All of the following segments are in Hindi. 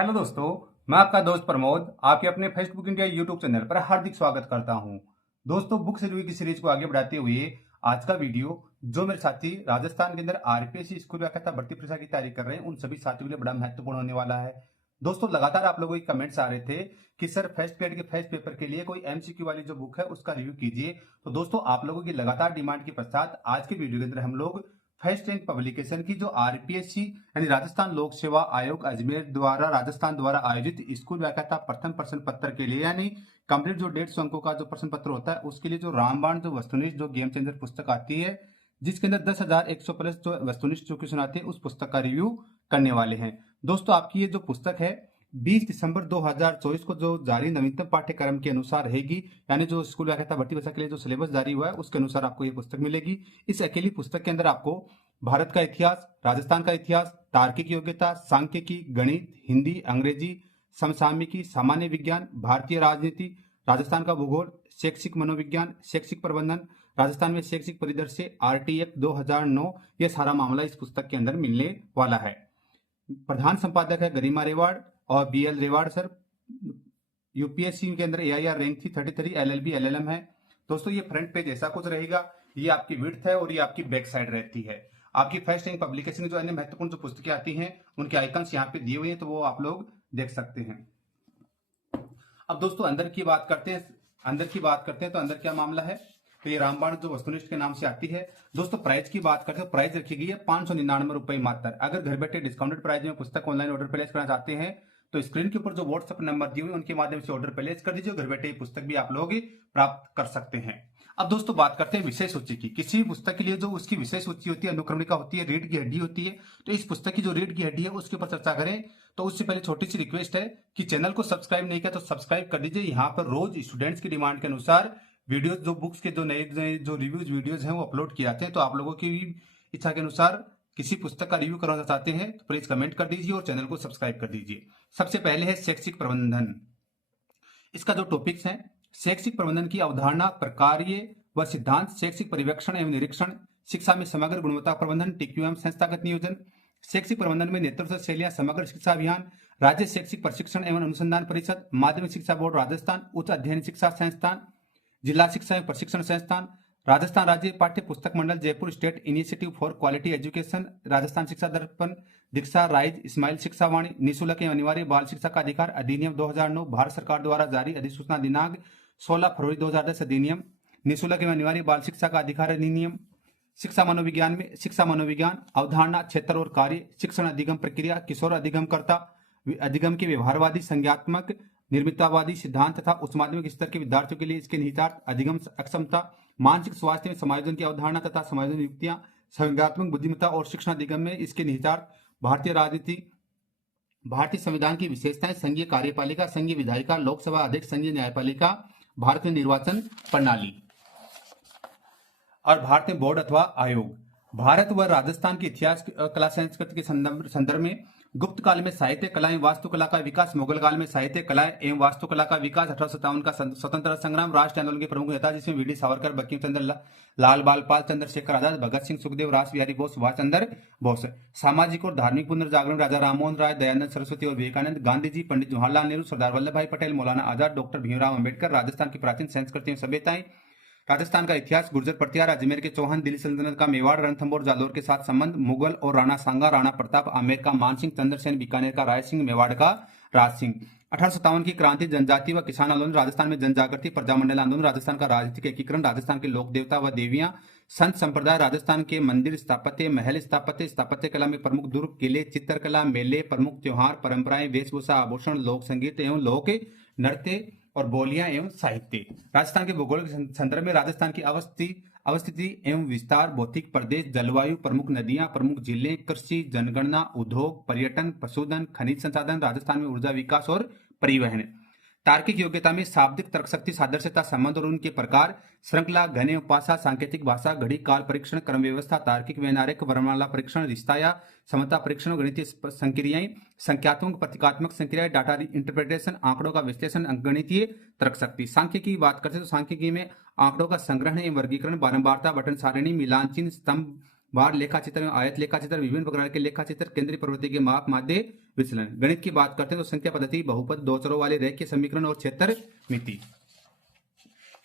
हेलो दोस्तों, मैं आपका दोस्त प्रमोद आपके अपने फेसबुक इंडिया यूट्यूब चैनल पर हार्दिक स्वागत करता हूं। दोस्तों, बुक से रिव्यू की सीरीज को आगे बढ़ाते हुए आज का वीडियो जो मेरे साथी राजस्थान के अंदर आरपीएससी स्कूल व्याख्याता भर्ती परीक्षा की तैयारी कर रहे हैं उन सभी साथियों के लिए बड़ा महत्वपूर्ण होने वाला है। दोस्तों, लगातार आप लोगों के कमेंट्स आ रहे थे कि सर फर्स्ट ग्रेड के फर्स्ट पेपर के लिए कोई एमसीक्यू वाली जो बुक है उसका रिव्यू कीजिए। तो दोस्तों, आप लोगों की लगातार डिमांड के पश्चात आज के वीडियो के अंदर हम लोग फर्स्ट रैंक पब्लिकेशन की जो आरपीएससी यानी राजस्थान लोक सेवा आयोग अजमेर द्वारा राजस्थान द्वारा आयोजित स्कूल व्याख्याता प्रथम प्रश्न पत्र के लिए यानी कंप्लीट जो 150 अंकों का जो प्रश्न पत्र होता है उसके लिए जो रामबाण जो वस्तुनिष्ठ जो गेम चेंजर पुस्तक आती है जिसके अंदर 10,100 प्लस जो वस्तुनिष्ठ जो क्वेश्चन आते हैं उस पुस्तक का रिव्यू करने वाले हैं। दोस्तों, आपकी ये जो पुस्तक है 20 दिसंबर 2024 को जो जारी नवीनतम पाठ्यक्रम के अनुसार रहेगी, यानी जो स्कूल व्याख्याता भर्ती परीक्षा के लिए जो सिलेबस जारी हुआ है उसके अनुसार आपको ये पुस्तक मिलेगी। इस अकेली पुस्तक के अंदर आपको भारत का इतिहास, राजस्थान का इतिहास, तार्किक योग्यता, सांख्यिकी, गणित, हिंदी, अंग्रेजी, समसामयिकी, सामान्य विज्ञान, भारतीय राजनीति, राजस्थान का भूगोल, शैक्षिक मनोविज्ञान, शैक्षिक प्रबंधन, राजस्थान में शैक्षिक परिदृश्य, आरटीएफ 2009, यह सारा मामला इस पुस्तक के अंदर मिलने वाला है। प्रधान संपादक है गरिमा रेवाड़ और बीएल रेवाड़ सर। यूपीएससी के अंदर एआईआर रैंक थी 33, एलएलबी एलएलएम है। दोस्तों, ये फ्रंट पेज ऐसा कुछ रहेगा, ये आपकी विड्थ है और ये आपकी बैक साइड रहती है। आपकी फर्स्ट रैंक पब्लिकेशन जो अन्य महत्वपूर्ण जो पुस्तकें आती हैं उनके आइकन्स यहाँ पे दिए हुए हैं, तो वो आप लोग देख सकते हैं। अब दोस्तों अंदर की बात करते हैं तो अंदर क्या मामला है। तो ये रामबाण जो वस्तुनिष्ठ के नाम से आती है। दोस्तों, प्राइस की बात करते हैं, प्राइस रखी गई है 599 रुपए मात्र। अगर घर बैठे डिस्काउंटेड प्राइस में पुस्तक ऑनलाइन ऑर्डर प्लेस करना चाहते हैं तो स्क्रीन के ऊपर जो व्हाट्सएप नंबर दिए हुए उनके माध्यम से ऑर्डर प्लेस कर दीजिए। घर बैठे ये पुस्तक भी आप लोग प्राप्त कर सकते हैं। अब दोस्तों बात करते हैं विषय सूची की। किसी भी पुस्तक के लिए जो उसकी विषय सूची होती है, अनुक्रमणिका होती है, रीढ़ की हड्डी होती है, तो इस पुस्तक की जो रीढ़ की हड्डी है उसके ऊपर चर्चा करें। तो उससे पहले छोटी सी रिक्वेस्ट है कि चैनल को सब्सक्राइब नहीं किया तो सब्सक्राइब कर दीजिए। यहाँ पर रोज स्टूडेंट्स की डिमांड के अनुसार वीडियोस जो बुक्स के जो नए जो रिव्यूज वीडियोज हैं वो अपलोड किए जाते हैं। तो आप लोगों की इच्छा के अनुसार किसी पुस्तक का रिव्यू करना चाहते हैं तो प्लीज कमेंट कर दीजिए और चैनल को सब्सक्राइब कर दीजिए। सबसे पहले है शैक्षिक प्रबंधन। इसका जो टॉपिक्स है, शैक्षिक प्रबंधन की अवधारणा, प्रकार्य व सिद्धांत, शैक्षिक पर्यवेक्षण एवं निरीक्षण, शिक्षा में समग्र गुणवत्ता प्रबंधन, टीक्यू एवं संस्थागत नियोजन, शैक्षिक प्रबंधन में नेतृत्व शैलियां, समग्र शिक्षा अभियान, राज्य शैक्षिक प्रशिक्षण एवं अनुसंधान परिषद, माध्यमिक शिक्षा बोर्ड राजस्थान, उच्च अध्ययन शिक्षा संस्थान, जिला शिक्षा एवं प्रशिक्षण संस्थान, राजस्थान राज्य पाठ्य पुस्तक मंडल, Jaipur state initiative for quality education, Rajasthan Shiksha Darpan, Diksha rise, Ismail शिक्षा वाणी, निःशुल्क एवं अनिवार्य बाल शिक्षा का अधिकार अधिनियम 2009, भारत सरकार द्वारा जारी अधिसूचना दिनांक 16 फरवरी 2010 अधिनियम, निःशुल्क एवं अनिवार्य बाल शिक्षा का अधिकार अधिनियम, शिक्षा मनोविज्ञान में शिक्षा मनोविज्ञान, अवधारणा, क्षेत्र और कार्य, शिक्षण अधिगम प्रक्रिया, किशोर अधिगमकर्ता, अधिगम के व्यवहारवादी, संज्ञात्मक, निर्मितवादी सिद्धांत तथा उच्च माध्यमिक स्तर के विद्यार्थियों के लिए इसके निहितार्थ, अधिगम अक्षमता, मानसिक स्वास्थ्य में समायोजन की अवधारणा तथा समायोजन युक्तियां, संज्ञात्मक बुद्धिमत्ता और शिक्षण अधिगम में इसके निहितार्थ, भारतीय राजनीति, भारतीय संविधान की विशेषताएं, संघीय कार्यपालिका, संघीय विधायिका, लोकसभा अध्यक्ष, संघीय न्यायपालिका, भारतीय निर्वाचन प्रणाली और भारतीय बोर्ड अथवा आयोग। भारत व राजस्थान के इतिहास, कला, संस्कृति के संदर्भ में गुप्त काल में साहित्य कला एवं वास्तुकला का विकास, मुगल काल में साहित्य कला एवं वास्तुकला का विकास, 1857 का स्वतंत्रता संग्राम, राष्ट्र आंदोलन के प्रमुख नेता जिसमें वीडी सावरकर, बंकिम चंद्र लाल बालपाल, चंद्रशेखर आजाद, भगत सिंह, सुखदेव, रास बिहारी बोस, सुभाष चंद्र बोस, सामाजिक और धार्मिक पुनर्जागरण, राजा राममोहन राय, दयानंद सरस्वती और विवेकानंद, गांधी जी, पंडित जवाहरलाल नेहरू, सरदार वल्लभ भाई पटेल, मौलाना आजाद, डॉक्टर भीमराव अम्बेडकर, राजस्थान की प्राचीन संस्कृति एवं सभ्यताएं, राजस्थान का इतिहास, गुर्जर प्रतिहार, अजमेर के चौहान, दिल्ली सल्तनत का मेवाड़, रणथंभौर, जालौर के साथ संबंध, मुगल और राणा सांगा, राणा प्रताप, आमेर का मानसिंह, चंद्रसेन, बीकानेर का राय सिंह, मेवाड़ का राज सिंह, 1857 की क्रांति, जनजाति व किसान आंदोलन, राजस्थान में जन जागृति, प्रजामंडल आंदोलन, राजस्थान का राजनीतिक एकीकरण, राजस्थान के लोक देवता व देवियां, संत संप्रदाय, राजस्थान के मंदिर स्थापत्य, महल स्थापत्य, स्थापत्य कला में प्रमुख दुर्ग, किले, चित्रकला, मेले, प्रमुख त्योहार, परंपराएं, वेशभूषा, आभूषण, लोक संगीत एवं लोक नृत्य और बोलियां एवं साहित्य। राजस्थान के भूगोल के संदर्भ में राजस्थान की अवस्थिति एवं विस्तार, भौतिक प्रदेश, जलवायु, प्रमुख नदियां, प्रमुख जिले, कृषि, जनगणना, उद्योग, पर्यटन, पशुधन, खनिज संसाधन, राजस्थान में ऊर्जा विकास और परिवहन। तार्किक योग्यता में शाब्दिक तर्कशक्ति, सादृश्यता, संबंध और उनके प्रकार, श्रृंखला, घने उपासा, सांकेतिक भाषा, घड़ी काल परीक्षण, क्रम व्यवस्था, तार्किक व्यवहारिक, वर्णमाला परीक्षण, रिश्ता या समता परीक्षण, गणितीय संक्रियाएं, संख्यात्मक प्रतीकात्मक संक्रियाएं, डाटा इंटरप्रिटेशन, आंकड़ों का विश्लेषण, अंकगणितीय तर्कशक्ति। सांख्यिकी की बात करते हैं तो सांख्यिकी में आंकड़ों का संग्रहण एवं वर्गीकरण, बारंबारता, बटन सारणी, मिलान चिन्ह, स्तंभ बार लेखा चित्र में आयत लेखा चित्र, विभिन्न प्रकार के लेखा चित्र, केंद्रीय प्रवृत्ति के माप, माध्य विचलन। गणित की बात करते हैं तो संख्या पद्धति, बहुपद, दो चरों वाले रेखीय समीकरण और क्षेत्र मिति।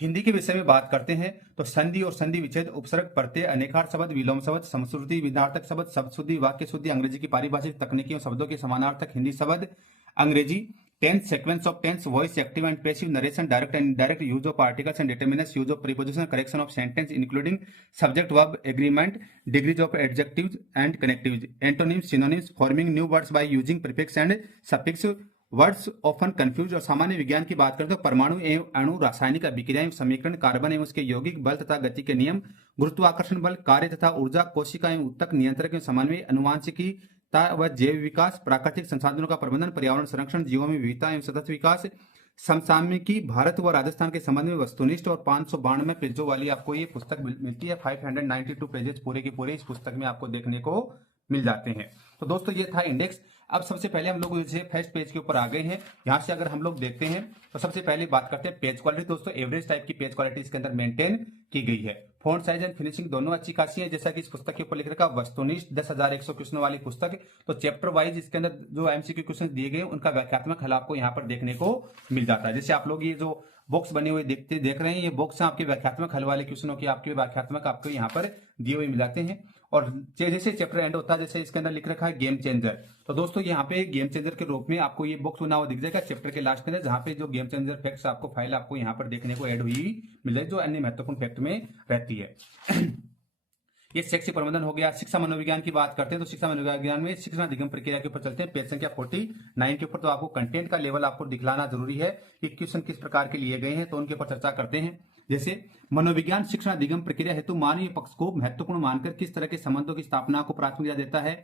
हिंदी के विषय में बात करते हैं तो संधि और संधि विच्छेद, उपसर्ग, प्रत्यय, अनेकार शब्द, विलोम शब्द, समश्रुति, विधार्थक शब्द, शब्द शुद्धि, वाक्य शुद्धि, अंग्रेजी की पारिभाषिक तकनीकी शब्दों के समानार्थक हिंदी शब्द, अंग्रेजी, tense, sequence of tense, voice, active and passive, narration, direct and indirect, use of particles and determinants, use of preposition, correction of sentence including subject verb agreement, degrees of adjectives and connectives, antonyms, synonyms, forming new words by using prefix and suffix, words often confuse. और सामान्य विज्ञान की बात करें तो परमाणु एवं अणु, रासायनिक अभिक्रिया एवं समीकरण, कार्बन एवं उसके यौगिक, बल तथा गति के नियम, गुरुत्वाकर्षण बल, कार्य तथा ऊर्जा, कोशिका एवं उत्तक, नियंत्रक एवं समन्वय, अनुवांशिकी व जैव विकास, प्राकृतिक संसाधनों का प्रबंधन, पर्यावरण संरक्षण, जीवों में विविधता एवं सतत विकास, समसामयिकी, भारत व राजस्थान के संबंध में वस्तुनिष्ठ। और 592 पेजों वाली आपको ये पुस्तक मिलती है। 592 पेजेस पूरे के पूरे इस पुस्तक में आपको देखने को मिल जाते हैं। तो दोस्तों ये था इंडेक्स। अब सबसे पहले हम लोग जैसे फर्स्ट पेज के ऊपर आ गए हैं। यहाँ से अगर हम लोग देखते हैं तो सबसे पहले बात करते हैं पेज क्वालिटी। दोस्तों एवरेज टाइप की पेज क्वालिटी इसके अंदर मेंटेन की गई है। फॉन्ट साइज एंड फिनिशिंग दोनों अच्छी खासी है। जैसा कि इस पुस्तक के ऊपर लिख रखा वस्तुनिष्ठ 10,100 क्वेश्चन वाली पुस्तक, तो चैप्टर वाइज इसके अंदर जो एमसीक्यू क्वेश्चन दिए गए उनका व्याख्यात्मक हल आपको यहाँ पर देखने को मिल जाता है। जैसे आप लोग ये जो बॉक्स बने हुए देख रहे हैं, ये बॉक्स आपके व्याख्यात्मक हल वाले क्वेश्चनों की आपके व्याख्यात्मक आपको यहाँ पर दिए हुए मिल जाते हैं। और जैसे चैप्टर एंड होता है, जैसे इसके अंदर लिख रखा है गेम चेंजर, तो दोस्तों यहाँ पे गेम चेंजर के रूप में आपको ये बॉक्स बना हुआ दिख जाएगा चैप्टर के लास्ट में, जहाँ पे जो गेम चेंजर फैक्ट्स आपको फाइल आपको यहाँ पर देखने को ऐड हुई मिल जाएगी, जो अन्य महत्वपूर्ण फैक्ट में रहती है। ये शैक्षिक प्रबंधन हो गया। शिक्षा मनोविज्ञान की बात करते हैं तो शिक्षा मनोविज्ञान में शिक्षण अधिगम प्रक्रिया के ऊपर चलते हैं। पेज संख्या 49 के ऊपर तो आपको कंटेंट का लेवल आपको दिखलाना जरूरी है कि क्वेश्चन किस प्रकार के लिए गए हैं, तो उनके ऊपर चर्चा करते हैं। जैसे मनोविज्ञान शिक्षण अधिगम प्रक्रिया हेतु मानवीय पक्ष को महत्वपूर्ण मानकर किस तरह के संबंधों की स्थापना को प्राथमिकता देता है,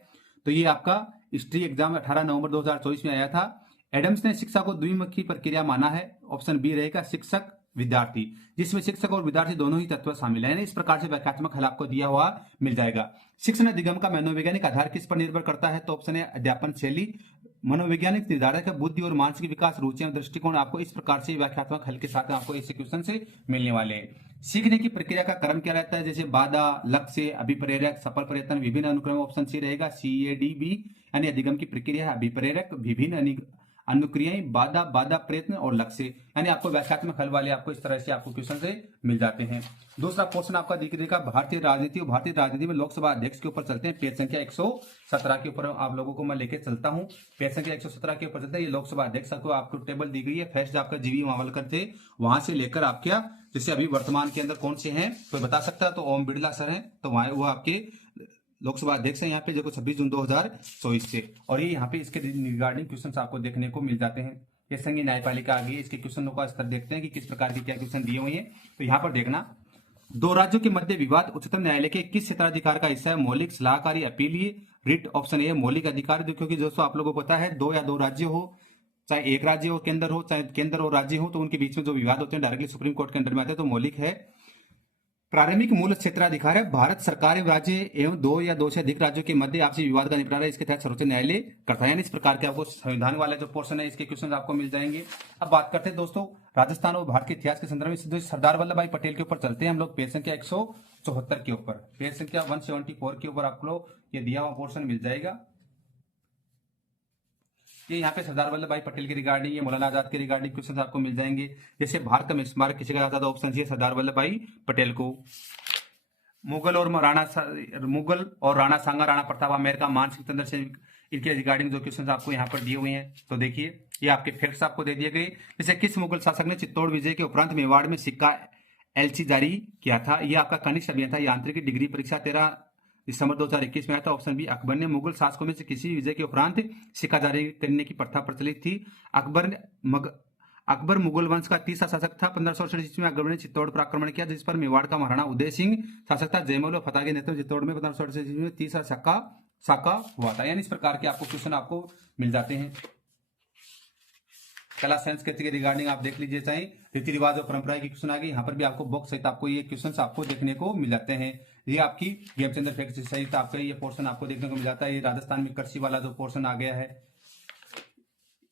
तो ये आपका हिस्ट्री एग्जाम 18 नवंबर 2024 में आया था। एडम्स ने शिक्षा को द्विमुखी प्रक्रिया माना है। ऑप्शन बी रहेगा शिक्षक विद्यार्थी, जिसमें शिक्षक और विद्यार्थी दोनों ही तत्व शामिल है। इस प्रकार से व्याख्यात्मक हल आपको दिया हुआ मिल जाएगा। शिक्षण अधिगम का मनोवैज्ञानिक आधार किस पर निर्भर करता है, तो ऑप्शन है अध्यापन शैली। मनोवैज्ञानिक निर्धारक है बुद्धि और मानसिक विकास, रुचियां, दृष्टिकोण। आपको इस प्रकार से व्याख्यात्मक हल के साथ आपको ऐसे क्वेश्चन से मिलने वाले हैं। सीखने की प्रक्रिया का क्रम क्या रहता है, जैसे बाधा, लक्ष्य, अभिप्रेरक, सफल प्रयत्न, विभिन्न अनुक्रम। ऑप्शन सी रहेगा CADB, यानी अधिगम की प्रक्रिया है अभिप्रेरक, विभिन्न अनुक्रियाएं, बाधा, बाधा प्रयत्न और लक्ष्य, यानी आपको व्याख्यात्मक हल वाले आपको इस तरह से आपको क्वेश्चन से मिल जाते हैं। दूसरा पोर्शन आपका दिख देगा भारतीय राजनीति। भारतीय राजनीति में लोकसभा अध्यक्ष के ऊपर चलते हैं। पेज संख्या 117 के ऊपर आप लोगों को मैं लेके चलता हूं। पेज संख्या 117 के ऊपर चलते हैं। ये लोकसभा अध्यक्ष को आपको टेबल दी गई है। फर्स्ट आपका जीवी मावलकर थे, वहां से लेकर आप क्या जैसे अभी वर्तमान के अंदर कौन से हैं कोई बता सकता है, तो ओम बिड़ला सर हैं, तो वहां वो आपके लोकसभा अध्यक्ष है यहाँ पे, जो 26 जून 2024 से। और ये यहाँ पे इसके रिगार्डिंग क्वेश्चंस आपको देखने को मिल जाते हैं। ये संघीय न्यायपालिका आ गई, इसके क्वेश्चनों का स्तर देखते हैं कि किस प्रकार के क्या क्वेश्चन दिए हुए हैं। तो यहाँ पर देखना, दो राज्यों के मध्य विवाद उच्चतम न्यायालय के किस क्षेत्राधिकार का हिस्सा है, मौलिक, सलाहकारी, अपीलीय, रिट। ऑप्शन ए मौलिक अधिकार, क्योंकि दोस्तों आप लोगों को पता है दो या दो राज्य हो, चाहे एक राज्य हो केंद्र हो, चाहे केंद्र और राज्य हो, तो उनके बीच में जो विवाद होते हैं डायरेक्टली सुप्रीम कोर्ट के अंडर में आते हैं, तो मौलिक है। प्रारंभिक मूल क्षेत्राधिकार है भारत सरकार एवं राज्य एवं दो या दो से अधिक राज्यों के मध्य आपसी विवाद का निपटारा इसके तहत सर्वोच्च न्यायालय करता है। इस प्रकार के आपको संविधान वाला जो पोर्शन है इसके क्वेश्चन आपको मिल जाएंगे। अब बात करते हैं दोस्तों राजस्थान और भारत के इतिहास के संदर्भ में सरदार वल्लभ भाई पटेल के ऊपर चलते हैं हम लोग। पेज संख्या 174 के ऊपर, पेज संख्या 174 के ऊपर आपको ये दिया हुआ पोर्शन मिल जाएगा। ये यहाँ पे सरदार वल्लभ भाई पटेल के रिगार्डिंग, ये मौलाना आजाद के रिगार्डिंग क्वेश्चन आपको मिल जाएंगे। जैसे भारत का स्मारक किसे कहा जाता था, ऑप्शन सी सरदार वल्लभ भाई पटेल को। मुगल और राणा सांगा, राणा प्रताप, आमेर का मानसिक तंत्र से इनके रिगार्डिंग जो क्वेश्चन आपको यहाँ पर दिए हुए हैं, तो देखिए ये आपके फैक्ट्स आपको दे दिए गए। जैसे किस मुगल शासक ने चित्तौड़ विजय के उपरांत मेवाड़ में सिक्का LC जारी किया था, ये आपका कनिष्ठ अभियंता यांत्रिकी डिग्री परीक्षा 13 दिसंबर 2021 में आया था। ऑप्शन बी अकबर ने मुगल शासकों में से किसी विजय के उपरांत सिक्का जारी करने की प्रथा प्रचलित थी। अकबर मुगल वंश का तीसरा शासक था। 1568 ईस्वी में अकबर ने चित्तौड़ पर आक्रमण किया, जिस पर मेवाड़ का महाराणा उदय सिंह शासक था। जयमल और फतेह के नेतृत्व में चित्तौड़ में 1568 ईस्वी में तीसरा साका हुआ था। यानी इस प्रकार के आपको क्वेश्चन आपको मिल जाते हैं। कला संस्कृति के रिगार्डिंग आप देख लीजिए, चाहे रीति रिवाज और परंपरा की क्वेश्चन आ गई, यहाँ पर भी आपको बॉक्स सहित आपको ये क्वेश्चन आपको देखने को मिल जाते हैं। ये आपकी गेमचंद्र फैक्ट सहित आपका ये पोर्शन आपको देखने को मिल जाता है। ये राजस्थान में कृषि वाला जो पोर्शन आ गया है।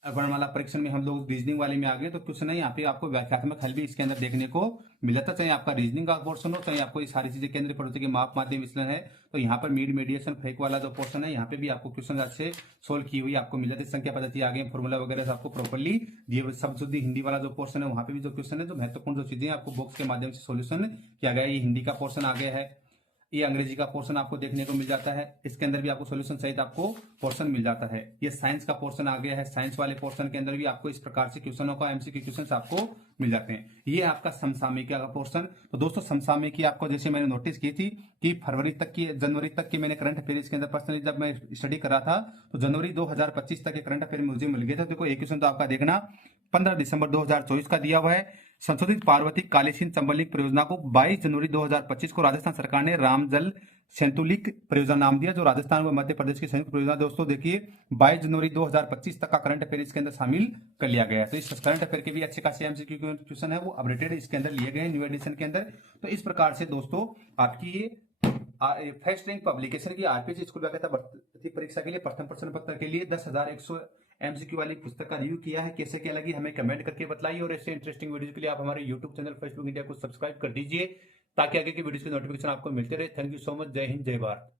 वर्णमाला परीक्षण में हम लोग रीजनिंग वाले में आ गए, तो क्वेश्चन है यहाँ पे आपको व्याख्यात्मक हल भी इसके अंदर देखने को मिला था। चाहे आपका रीजनिंग का पोर्शन हो, चाहे आपको ये सारी चीजें केंद्रीय प्रवृत्ति के माप माध्यम विश्लेषण है, तो यहाँ पर मीड मीडिएशन फेक वाला जो पोर्शन है, यहाँ पे भी आपको क्वेश्चन अच्छे सोल्व की हुई आपको मिला था। संख्या पद्धति आ गई, फॉर्मूला वगैरह से आपको प्रॉपरली ये सब शुद्धि हिंदी वाला जो पोर्शन है, वहाँ पे भी जो क्वेश्चन है, जो महत्वपूर्ण जो चीजें आपको बॉक्स के माध्यम से सोल्यूशन किया गया है। ये हिंदी का पोर्शन आ गया है, ये अंग्रेजी का पोर्शन आपको देखने को मिल जाता है, इसके अंदर भी आपको सॉल्यूशन सहित आपको पोर्शन मिल जाता है। ये साइंस का पोर्शन आ गया है, साइंस वाले पोर्शन के अंदर भी आपको इस प्रकार से क्वेश्चनों का एमसीक्यू क्वेश्चन आपको मिल जाते हैं। ये आपका समसामयिकी का पोर्शन। तो दोस्तों समसामयिकी आपको जैसे मैंने नोटिस की थी कि जनवरी तक की मैंने करंट अफेयर इसके अंदर पर्सनली जब मैं स्टडी कर रहा था, तो जनवरी 2025 तक के करंट अफेयर मुझे मिल गए थे। देखो एक क्वेश्चन तो आपका देखना 15 दिसंबर 2024 का दिया हुआ है। संशोधित पार्वती कालीसिंध चंबल परियोजना को 22 जनवरी 2025 को राजस्थान सरकार ने रामजल सेंतुलिक परियोजना नाम दिया, जो राजस्थान व मध्य प्रदेश की संयुक्त परियोजना। दोस्तों देखिए 22 जनवरी 2025 तक का करंट अफेयर इसके अंदर शामिल कर लिया गया है। तो इस करंट अफेयर के भी अच्छे खासे एमसीक्यू क्वेश्चन है, वो अपडेटेड इसके अंदर लिए गए हैं न्यू एडिशन के अंदर। तो इस प्रकार से दोस्तों आपकी ये फर्स्ट रैंक पब्लिकेशन की आरपीएससी स्कूल व्याख्याता भर्ती परीक्षा के लिए प्रथम प्रश्न पत्र के लिए 10,100 एमसीक्यू वाली पुस्तक का रिव्यू किया है। कैसे क्या लगी हमें कमेंट करके बताइए, और ऐसे इंटरेस्टिंग वीडियो के लिए आप हमारे यूट्यूब चैनल फेसबुक इंडिया को सब्सक्राइब कर दीजिए, ताकि आगे की वीडियो के नोटिफिकेशन आपको मिलते रहे। Thank you so much. जय हिंद, जय भारत।